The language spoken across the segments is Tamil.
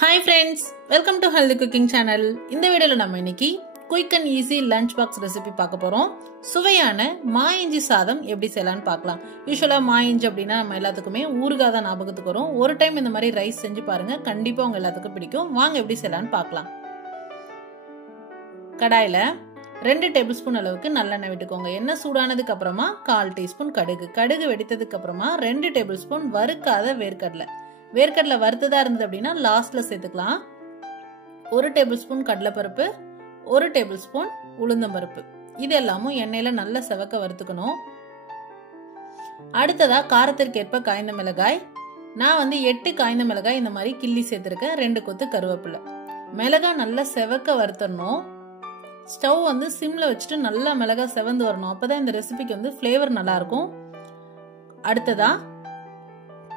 Hi friends, welcome to Healthy Cooking Channel. இந்த வீடியோல நம்ம இன்னைக்கு quick and easy lunch box recipe பார்க்க போறோம். சுவையான மாயிஞ்சி சாதம் எப்படி செய்யலாம்னு பார்க்கலாம். யூசுவலா மாயிஞ்சி அப்படின்னா நம்ம எல்லாத்துக்குமே ஊறுகாய் தான் ஞாபகத்துக்கு வரும். ஒரு டைம் இந்த மாதிரி ரைஸ் செஞ்சு பாருங்க, கண்டிப்பா உங்க எல்லாத்துக்கும் பிடிக்கும். வாங்க எப்படி செய்யலாம்னு பார்க்கலாம். கடாயில 2 டேபிள் ஸ்பூன் அளவுக்கு நல்லெண்ணெய் விட்டுக்கோங்க. எண்ணெய் சூடானதுக்கு அப்புறமா 1/4 டீஸ்பூன் கடுகு வெடித்ததுக்கு அப்புறமா 2 டேபிள் ஸ்பூன் வறுக்காத வேர்க்கடலை வறுத்ததா இருந்தது அப்படின்னா லாஸ்ட்ல சேர்த்துக்கலாம். 1 டேபிள் ஸ்பூன் கடலைப்பருப்பு, 1 டேபிள் ஸ்பூன் உளுந்தம்பருப்பு. இது எல்லாமும் எண்ணெயில நல்லா செவக்க வறுத்துக்கணும். அடுத்ததா காரத்திற்கேற்ப காய்ந்த மிளகாய். நான் 8 காய்ந்த மிளகாய் இந்த மாதிரி கிள்ளி சேர்த்திருக்கேன். 2 கொத்து கருவேப்பிலை. மிளகாய் நல்லா செவக்க வறுத்தரணும். ஸ்டவ் சிம்ல வச்சுட்டு நல்லா மிளகாய் செவந்து வரணும். அப்பதான் இந்த ரெசிபிக்கு ஃபிளேவர் நல்லா இருக்கும். அடுத்ததா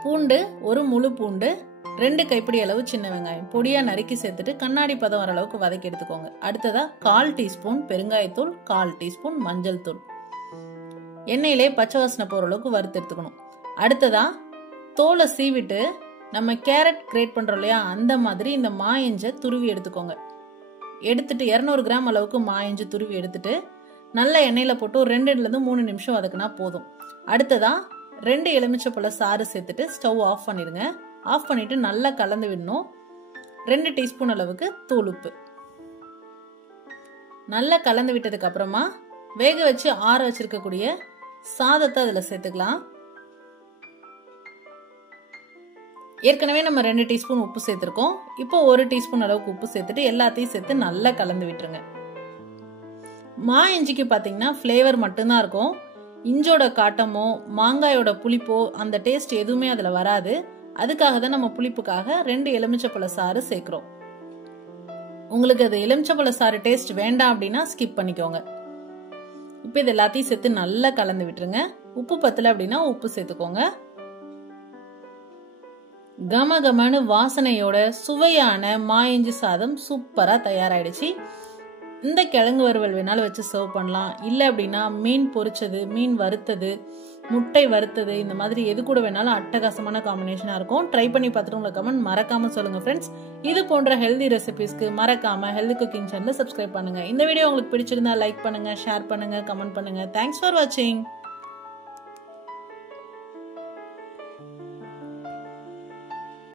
பூண்டு, ஒரு முழு பூண்டு, 2 கைப்பிடி அளவு சின்ன வெங்காயம் பொடியா நறுக்கி சேர்த்துட்டு கண்ணாடி பதம் வர அளவுக்கு வதக்கி எடுத்துக்கோங்க. அடுத்ததா 1/4 டீஸ்பூன் பெருங்காயத்தூள், 1/4 டீஸ்பூன் மஞ்சள் தூள். எண்ணெயிலே பச்சை வாசனை போற அளவுக்கு வறுத்து எடுத்துக்கணும். அடுத்ததா தோலை சீவிட்டு நம்ம கேரட் கிரேட் பண்றோம் இல்லையா, அந்த மாதிரி இந்த மாயிஞ்ச துருவி எடுத்துக்கோங்க. எடுத்துட்டு 200 கிராம் அளவுக்கு மாயிஞ்சு துருவி எடுத்துட்டு நல்ல எண்ணெயில போட்டு ஒரு 2-3 நிமிஷம் வதக்குனா போதும். அடுத்ததா 2 எலுமிச்சைப்பழ சாறு சேர்த்துட்டு ஸ்டவ் ஆஃப் பண்ணிடுங்க. ஆஃப் பண்ணிட்டு நல்லா கலந்து விடணும். 2 டீஸ்பூன் அளவுக்கு தூள் உப்பு. நல்லா கலந்து விட்டதுக்கு அப்புறமா வேக வச்சு ஆற வச்சிருக்கக்கூடிய சாதத்தை அதுல சேர்த்துக்கலாம். ஏற்கனவே நம்ம 2 டீஸ்பூன் உப்பு சேர்த்திருக்கோம். இப்போ 1 டீஸ்பூன் அளவுக்கு உப்பு சேர்த்துட்டு எல்லாத்தையும் சேர்த்து நல்லா கலந்து விட்டுருங்க. மா இஞ்சிக்கு பாத்தீங்கன்னா ஃபிளேவர் மட்டும்தான் இருக்கும். இஞ்சோட காட்டமோ மாங்காயோட புளிப்போ அந்த டேஸ்ட் எதுவுமே அதுல வராது. அதுக்காக தான் நம்ம புளிப்புக்காக 2 எலுமிச்சைப்பழ சாறு சேர்க்கிறோம். உங்களுக்கு அது எலுமிச்சைப்பழ சாறு டேஸ்ட் வேண்டாம் அப்படின்னா ஸ்கிப் பண்ணிக்கோங்க. இப்ப இது எல்லாத்தையும் சேர்த்து நல்லா கலந்து விட்டுருங்க. உப்பு பத்தல அப்படின்னா உப்பு சேர்த்துக்கோங்க. கமகமனு வாசனையோட சுவையான மாயிஞ்சி சாதம் சூப்பரா தயாராயிடுச்சு. இந்த கிழங்கு வறுவல் வேணாலும் வச்சு சர்வ் பண்ணலாம். இல்லை அப்படின்னா மீன் பொரிச்சது, மீன் வறுத்தது, முட்டை வறுத்தது, இந்த மாதிரி எது கூட வேணாலும் அட்டகாசமான காம்பினேஷனா இருக்கும். ட்ரை பண்ணி பார்த்துட்டு உங்களை கமெண்ட் மறக்காம சொல்லுங்க ஃப்ரெண்ட்ஸ். இது போன்ற ஹெல்தி ரெசிபிஸ்க்கு மறக்காம ஹெல்தி குக்கிங் சேனலை சப்ஸ்கிரைப் பண்ணுங்க. இந்த வீடியோ உங்களுக்கு பிடிச்சிருந்தா லைக் பண்ணுங்க, ஷேர் பண்ணுங்க, கமெண்ட் பண்ணுங்க. தேங்க்ஸ் ஃபார் வாட்சிங்.